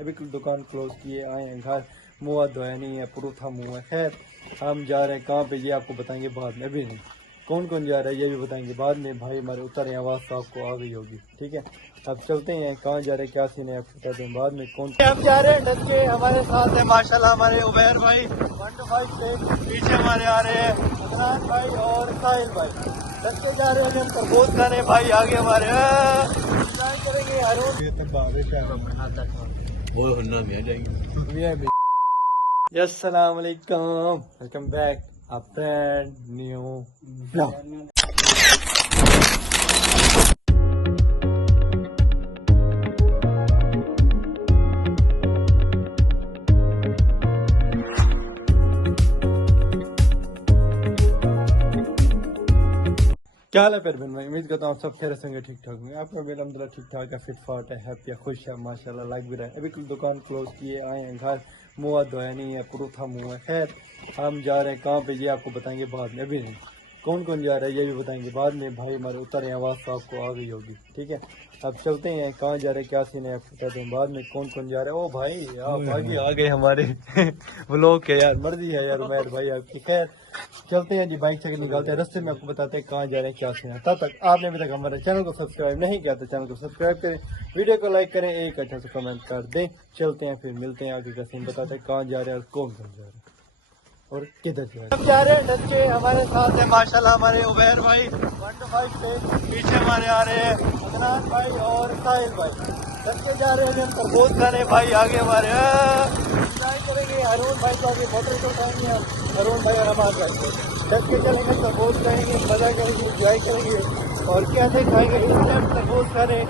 अभी दुकान क्लोज किए आए हैं घर, मुँह धोया नहीं है, पुरूथा मुँह है। खैर हम जा रहे हैं कहाँ पे ये आपको बताएंगे बाद में, अभी नहीं। कौन कौन जा रहा है ये भी बताएंगे बाद में। भाई हमारे उतर हैं, आवाज़ तो आपको आ गई होगी। ठीक है, अब चलते हैं, कहाँ जा रहे हैं क्या सीन है आपको बताते हैं बाद में। कौन हम जा रहे हैं डस के, हमारे साथ है माशाल्लाह हमारे उबैर भाई 1 से पीछे हमारे आ रहे हैं अदनान भाई और साहिल भाई। डस के जा रहे हैं हम तरबूज खाने, भाई आगे हमारे करेंगे अस्सलाम वालेकुम, welcome back a brand new blog. क्या हाल है फिर भाई, उम्मीद करता हूँ सब खैर संगे ठीक ठाक होंगे। आपका भी अल्हम्दुलिल्लाह ठीक ठाक है, फिट फाट है, हैप्पी है, खुश है माशाल्लाह, लाइक भी रहा है। अभी दुकान क्लोज किए आए हैं घर, मुँह धोया नहीं है, पुरूथा मुँह है। खैर हम जा रहे हैं कहाँ पे ये आपको बताएंगे बाद में, अभी नहीं। कौन कौन जा रहा है ये भी बताएंगे बाद में। भाई हमारे उतर हैं, आवाज़ तो आपको आ गई होगी। ठीक है, अब चलते हैं, कहाँ जा रहे हैं क्या सीन है आपको बताते हैं बाद में। कौन कौन जा रहा है। ओ भाई आप आगे आ गए हमारे व्लॉग के, यार मर्जी है यार उमैर भाई आपकी। खैर चलते हैं जी, बाइक से निकालते हैं, रास्ते में आपको बताते हैं कहाँ जा रहे हैं क्या सीन है। तब तक आपने अभी तक हमारे चैनल को सब्सक्राइब नहीं किया तो चैनल को सब्सक्राइब करें, वीडियो को लाइक करें, एक अच्छा सा कमेंट कर दें। चलते हैं फिर मिलते हैं, आगे का सीन बताते हैं कहाँ जा रहे हैं और कौन कौन जा रहे हैं और किधर जा रहे हैं। हम जा रहे हैं डस के, हमारे साथ है माशाल्लाह हमारे उबैर भाई 1 से पीछे हमारे आ रहे हैं अदनान भाई और साहिल भाई। डस के जा रहे हैं हम तरबूज खाने, भाई आगे हमारे एंजॉय करेंगे। अरुण भाई को आगे मोटर को उठाएंगे हम, अरुण भाई और हमारे भाई डस के चलेंगे, तरबूज खाएंगे, मजा करेंगे, इंजॉय करेंगे और कैसे खाएंगे इस टाइम तरबूज खाने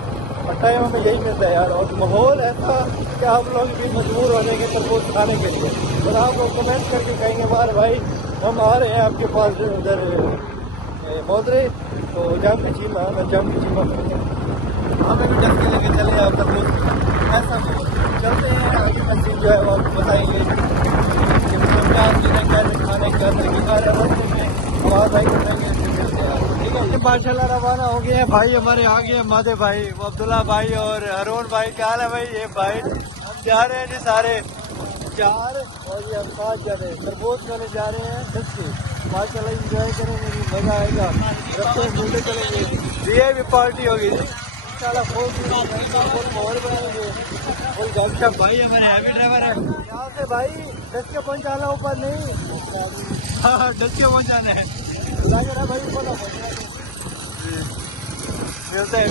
और टाइम हमें यही मिलता है यार। और माहौल ऐसा कि हम लोग भी मजबूर हो जाएंगे तरबूज खाने के लिए, और आप लोग कमेंट करके कहेंगे बार भाई हम आ रहे हैं आपके पास उधर मोदरे तो जाम की चीमा, मैं जाम की चीमा हमें भी डस के लेके चले आप तरबूज ऐसा चलते हैं। आगे का चीज जो है वो आपको बताएंगे कि मतलब क्या चीज़ है, कैसे खाने क्या तरीके का है, आवाज़ भाई करेंगे। ठीक है, माशाल्लाह रवाना हो गए हैं भाई हमारे आगे हैं मादे भाई, वो अब्दुल्ला भाई और अरुण भाई। क्या हाल है भाई। ये भाई हम जा रहे हैं जी सारे 4 और ये हम 5 जा रहे हैं तरबूज खाने जा रहे हैं डस के। माशाल्लाह इंजॉय करेंगे, मजा आएगा, रस्ते में घूमते चलेंगे, ये भी पार्टी होगी जी फुल माहौल बनाएंगे, फुल गपशप। भाई हमारे हैवी ड्राइवर है, यहाँ से भाई डस के पहुँचाना ऊपर नहीं, हाँ डस के पहुँचाना है भाई ऊपर मिलते हैं।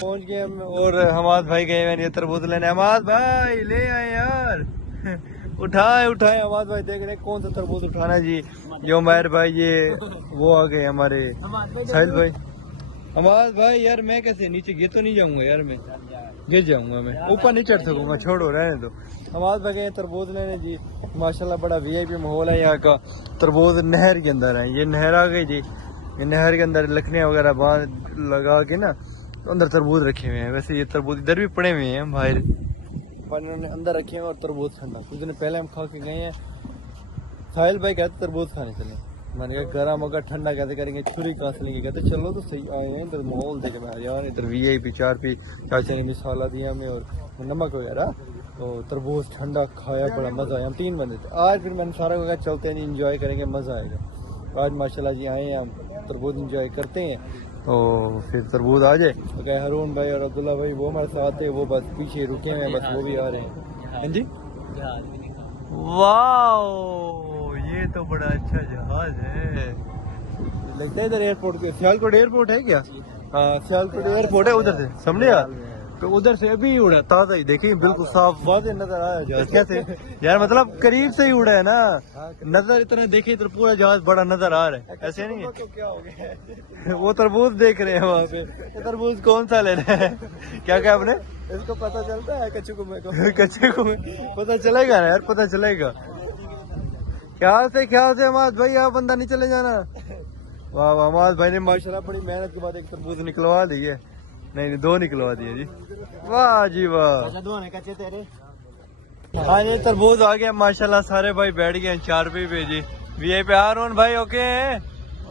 पहुँच गए हम और हमाद भाई गए हैं ये तरबूज लेने। हमाद भाई ले आए यार उठाए उठाए। हमाद भाई देख रहे कौन सा तरबूज उठाना है जी। ये उमैर भाई ये वो आ गए हमारे साहिल भाई। हमाद भाई यार मैं कैसे नीचे गिर तो नहीं जाऊंगा यार, मैं गिर जाऊंगा, मैं ऊपर नहीं चढ़ सकूंगा, छोड़ो रहने दो। हमाद भाई गए तरबूज लेने जी। माशाल्लाह बड़ा वीआईपी माहौल है यहाँ का। तरबूज नहर के अंदर है, ये नहर आ गई जी, ये नहर के अंदर लकड़ियाँ वगैरह बांध लगा के ना तो अंदर तरबूज रखे हुए हैं। वैसे ये तरबूज इधर भी पड़े हुए हैं बाहर, पर इन्होंने अंदर रखे हैं और तरबूज ठंडा। कुछ दिन पहले हम खा के गए हैं, साहिल भाई कहते तरबूज खाने चले, मैंने कहा गर्म होगा ठंडा कैसे करेंगे, छुरी कहाँ से लेंगे, कहते चलो तो सही आए हैं। इधर माहौल देखे मैं यार, इधर वीआईपी 4 चाचा ने मसाला दिया हमें और नमक वगैरह, तो तरबूज ठंडा खाया, बड़ा मज़ा आया। हम 3 बंदे थे आज, फिर मैंने सारा कहा चलते हैं इंजॉय करेंगे, मज़ा आएगा। तो आज माशाल्लाह जी आए हैं हम, तरबूज इंजॉय करते हैं। तो फिर तरबूज आ जाए तो कहे हरून भाई और अब्दुल्ला भाई वो हमारे साथ है, वो बस पीछे रुके हुए हैं, बस वो भी आ रहे हैं। हाँ जी, वाह ये तो बड़ा अच्छा जहाज है, लगता है इधर एयरपोर्ट के, सियालकोट एयरपोर्ट है क्या? हाँ सियालकोट एयरपोर्ट है, उधर से समझे यार, तो उधर से अभी उड़ा ताज़ा ही, देखिए बिल्कुल साफ वाज़ेह नजर आया जहाज कैसे यार, मतलब करीब से ही उड़ा है ना, नजर इतना देखे तो पूरा जहाज बड़ा नजर आ रहा है, ऐसे नहीं है। तो क्या हो गया वो तरबूज देख रहे हैं वहाँ पे, तरबूज कौन सा ले रहे हैं क्या क्या आपने इसको पता चलता है कच्चे को कच्चे को पता चलेगा ना यार, पता चलेगा। ख्याल से हमाद भाई आप बंदा नहीं चले जाना। वाह वाह हमाद भाई ने माशाल्लाह बड़ी मेहनत के बाद एक तरबूज निकलवा दी है, नहीं 2 निकलवा दिए जी, वाह जी वाह। हाँ ये तरबूज आ गया माशाल्लाह, सारे भाई बैठ गए 4 पे जी, वी पे हारून भाई ओके हैं,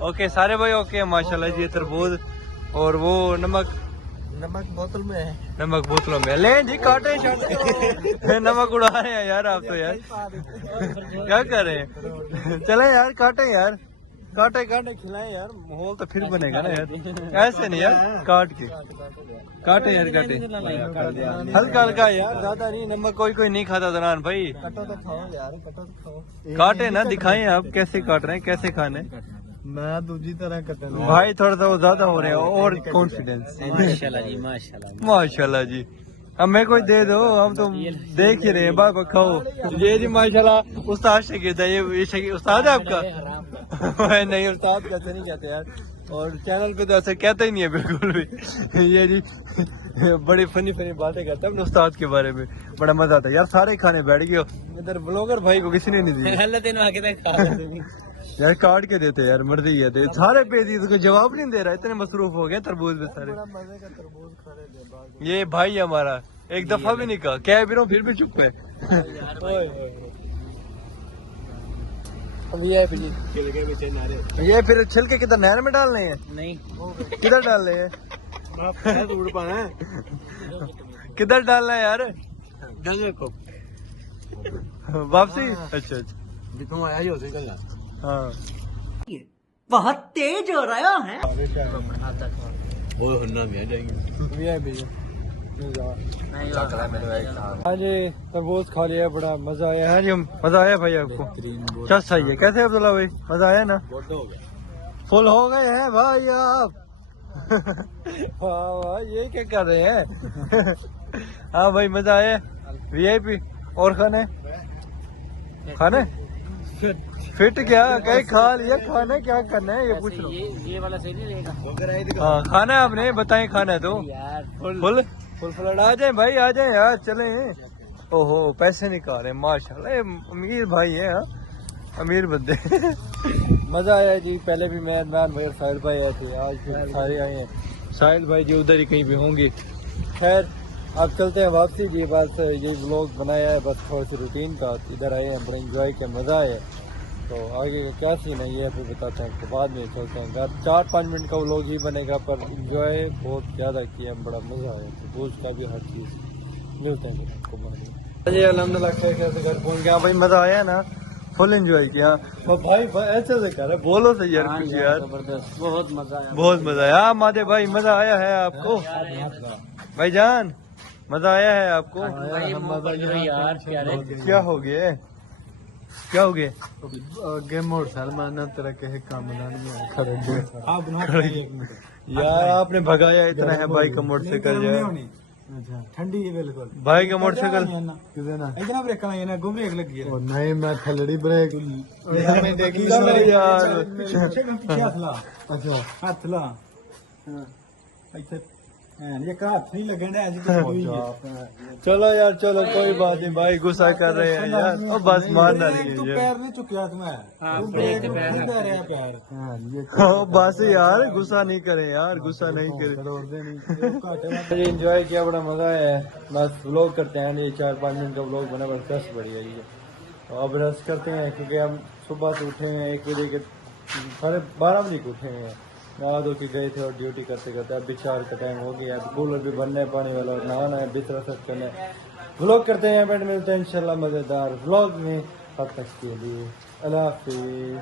ओके सारे भाई ओके हैं माशाल्लाह जी। ये तरबूज और वो नमक नमक बोतल में है। नमक बोतलों में ले जी, काटे शाटे नमक उड़ा रहे हैं यार आप तो यार। क्या कर रहे हैं? चले यार काटे यार, काटे काटे खिलाएं यार, माहौल तो फिर बनेगा ना यार। ऐसे नहीं यार, काट के काटे यार, काटे हल्का हल्का यार, ज्यादा नहीं। नमक कोई कोई नहीं खाता दरान भाई। कटो तो खाओ यार, कटो तो खाओ। काटे ना, दिखाएं आप कैसे काट रहे हैं, कैसे खाने। मैं दूसरी तरह कटे भाई थोड़ा सा वो ज्यादा हो रहे हैं और कॉन्फिडेंस। माशाल्लाह जी, माशाल्लाह माशाल्लाह जी, हमें कोई दे दो, हम तो देख ही रहे हैं। बाबा खाओ ये जी, माशाल्लाह उस्ताद शागिर्द है ये उस्ताद है आपका। नहीं उस्ताद कैसे नहीं कहते यार, और चैनल पे तो ऐसे कहते ही नहीं है बिल्कुल भी। ये जी बड़ी फनी फनी बातें करता है उस्ताद के बारे में, बड़ा मजा आता है यार। सारे खाने बैठ गए इधर, ब्लॉगर भाई को किसी ने नहीं दिया यार, काट के देते यार, मर्जी कहते सारे पे दी, उसको जवाब नहीं दे रहा, इतने मसरूफ हो गए तरबूज में सारे। मजे का तरबूज खा रहे थे। ये भाई हमारा एक दफा भी नहीं कहा, कह भी रहा हूँ फिर भी चुप है। ये फिर छिलके किधर नहर में डालने हैं? नहीं किधर डालने हैं? किधर डालना है यार? को वापसी? अच्छा अच्छा हाँ। बहुत तेज हो रहा है। वो हन्ना में आ जाएंगे। हाँ जी, तरबूज खा लिया, बड़ा मजा आया है जी। मजा आया भाई आपको? क्या सही है, कैसे अब्दुल्ला भाई, मजा आया ना? फुल हो गए हैं भाई आप। वाह वाह, ये क्या कर रहे हैं? हाँ भाई मजा आया। वीआईपी और खाने खाने फिट क्या कहीं खा लिया, खाना क्या करना है ये पूछ लो। ये वाला सही नहीं रहेगा। हाँ खाना है आपने, बताएं खाना है तो यार फुल फुल फ्लड। आ जाए भाई, आ जाए यार, चले। ओहो पैसे निकाले माशाल्लाह, ये अमीर भाई है। हाँ अमीर बंदे। मजा आया जी। पहले भी मैं मगर साहिल भाई आए थे, आज फिर सारे आए हैं। साहिल भाई जी उधर ही कहीं भी होंगे। खैर अब चलते हैं वापसी जी। बस यही व्लॉग बनाया है, बस थोड़ी सी रूटीन का। इधर आए हैं, बड़ा इंजॉय किया, मजा आया। तो आगे का क्या सीन है ये फिर बताते हैं आपको, बाद में चलते हैं घर। 4-5 मिनट का व्लॉग ही बनेगा, पर इंजॉय बहुत ज़्यादा किया, बड़ा मज़ा आया। तो दोस्त का भी हर चीज़ मिलते हैं आपको बाद में। जी अल्हम्दुलिल्लाह कैसे घर पहुँच गया भाई, मज़ा आया ना, फुल एंजॉय किया। और भाई ऐसे से कर रहे, बोलो सही यार कुछ यार। जबरदस्त, बहुत मजा आया, बहुत मज़ा आया। मादे भाई मज़ा आया है आपको? भाईजान मज़ा आया है आपको? यार क्या हो गया, क्या हो गया? गेम मोड सर माना तेरा कहे काम यार आपने भगाया इतना है भाई का मोटरसाइकिल यार। अच्छा ठंडी है बिल्कुल भाई का मोटरसाइकिल किधर ना इतना ब्रेक का ना घूम ब्रेक लगी है। नहीं मैं थलड़ी ब्रेक मैं देखी यार। पीछे हाथ ला। अच्छा हाथ ला ये का हाथ नहीं लगने आज चलो यार, चलो कोई बात नहीं भाई, गुस्सा कर रहे हैं यार। और बस मारना नहीं तू है पैर नहीं चुकिया तुम्हें। हाँ, तू ब्रेक ब्रेक पैर नहीं कर रहा पैर। हाँ, बस यार गुस्सा नहीं करे यार, गुस्सा नहीं करे। एंजॉय किया, बड़ा मजा आया है। बस व्लॉग करते हैं, ये 4-5 मिनट का व्लॉग बना, बस 10 बढ़िया ये। तो अब रेस्ट करते हैं क्योंकि हम सुबह से उठे हैं 1 बजे के, 12:30 बजे के उठे हैं। नहा धो के गए थे और ड्यूटी करते करते अब भी 4 का टाइम हो गया। अब कूलर भी बनना है, पानी वाला नहाना है, बिस्तरा सेट करना है। व्लॉग करते हैं, बैठ मिलते हैं इंशाल्लाह मज़ेदार व्लॉग में। तब तक के लिए अल्लाह हाफिज़।